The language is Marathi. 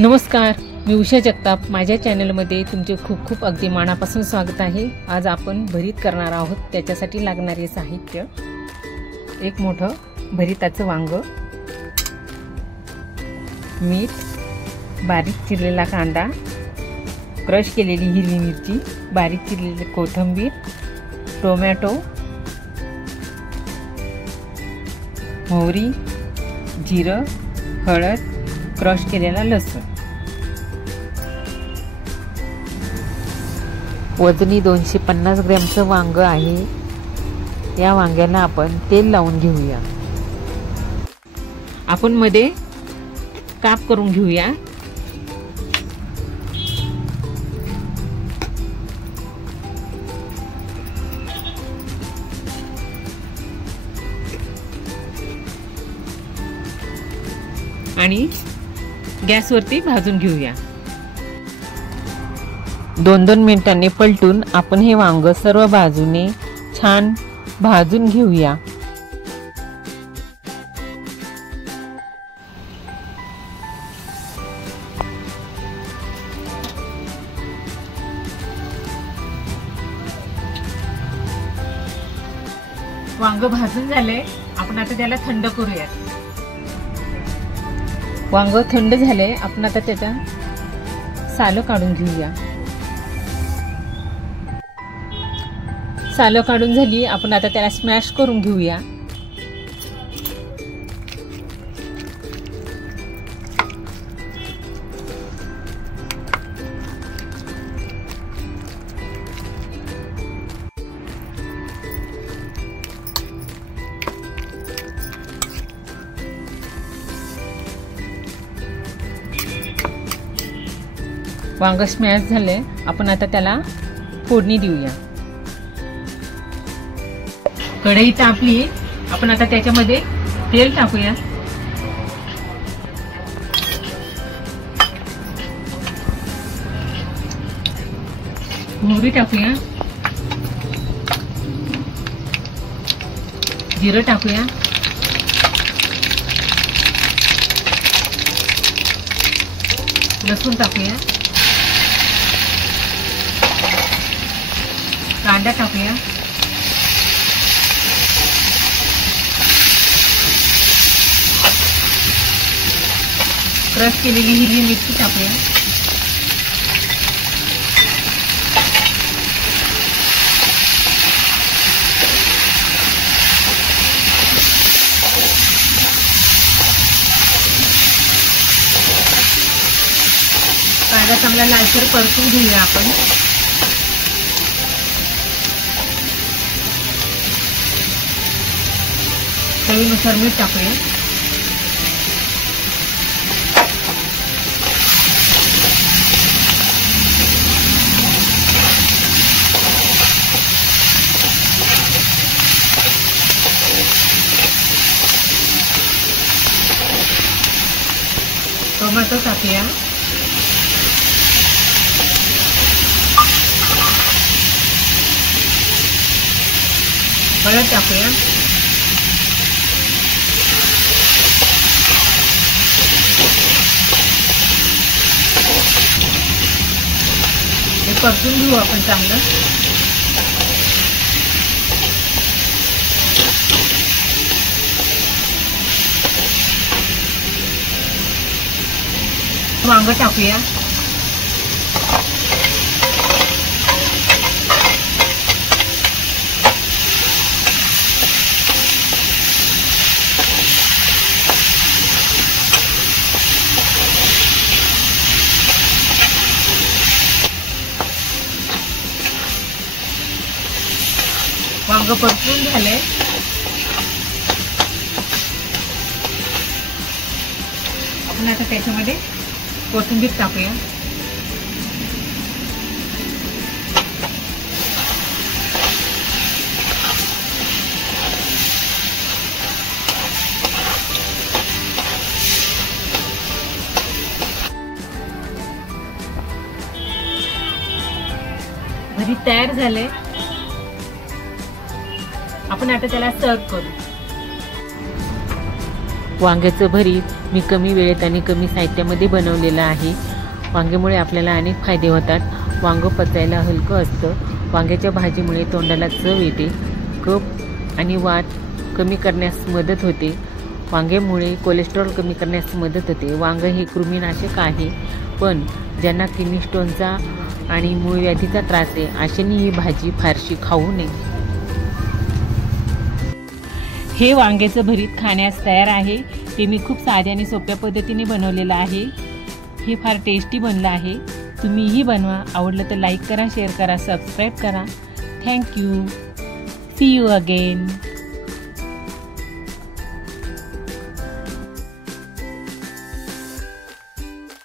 नमस्कार, मी उषा जगताप। माझ्या चॅनलमध्ये तुमचे खूप खूप अगदी मनापासून स्वागत आहे। आज आपण भरीत करणार आहोत। त्याच्यासाठी लागणारे साहित्य: एक मोठं भरीताचं वांग, मीठ, बारीक चिरलेला कांदा, क्रश केलेली हिरवी मिरची, बारीक चिरलेली कोथिंबीर, टोमॅटो, मोहरी, जिरं, हळद, क्रश केलेला लसूण। वजनी 250 ग्रॅमचं वांग आहे। या वांग्याला आपण तेल लावून घेऊया। आपण मध्ये काप करून घेऊया। आणि गॅसवरती भाजून घेऊया। 2-2 मिनिटांनी पलटून आपण हे वांग सर्व बाजूने छान भाजून घेऊया। वांग भाजून झाले, आपण आता त्याला थंड करूया। वांग थंड झाले, आपण आता त्याचा सालं काढून घेऊया। सालं काढून झाली, आपण आता त्याला स्मॅश करून घेऊया। वांग स्मॅश झाले, आपण आता त्याला फोडणी देऊया। कढई तापली, आपण आता त्याच्यामध्ये तेल टाकूया। मोहरी टाकूया, जिरं टाकूया, लसूण टाकूया, कांदा टाकूया, क्रश केलेली हिरवी मिरची टाकूया, कांदा चांगला लालसर परतून घेऊया आपण। चवीनुसार मीठ टाकूया, टोमॅटो टाकूया, हळद टाकूया, हे परतून घेऊ आपण चांगलं। वांग टाकूया, वांग परतून झाले, आपण आता त्याच्यामध्ये कोथिंबीर टाकूया, भरीत तयार झाले। आपण आता त्याला सर्व करू। वांग्याचं भरीत मी कमी वेळेत आणि कमी साहित्यामध्ये बनवलेलं आहे। वांग्यामुळे आपल्याला अनेक फायदे होतात। वांगं पचायला हलकं असतं। वांग्याच्या भाजीमुळे तोंडाला चव येते। कफ आणि वात कमी करण्यास मदत होते। वांग्यामुळे कोलेस्ट्रॉल कमी करण्यास मदत होते। वांग हे कृमीनाशक आहे, पण ज्यांना किडनी स्टोनचा आणि मूळव्याधीचा त्रास आहे अशांनी ही भाजी फारशी खाऊ नये। हे वांग्याचं भरीत खाण्यास तयार आहे। ते मी खूप साध्या आणि सोप्या पद्धतीने बनवलेलं आहे। हे फार टेस्टी बनलं आहे। तुम्हीही बनवा। आवडलं तर लाईक करा, शेअर करा, सबस्क्राईब करा। थँक्यू। See you again.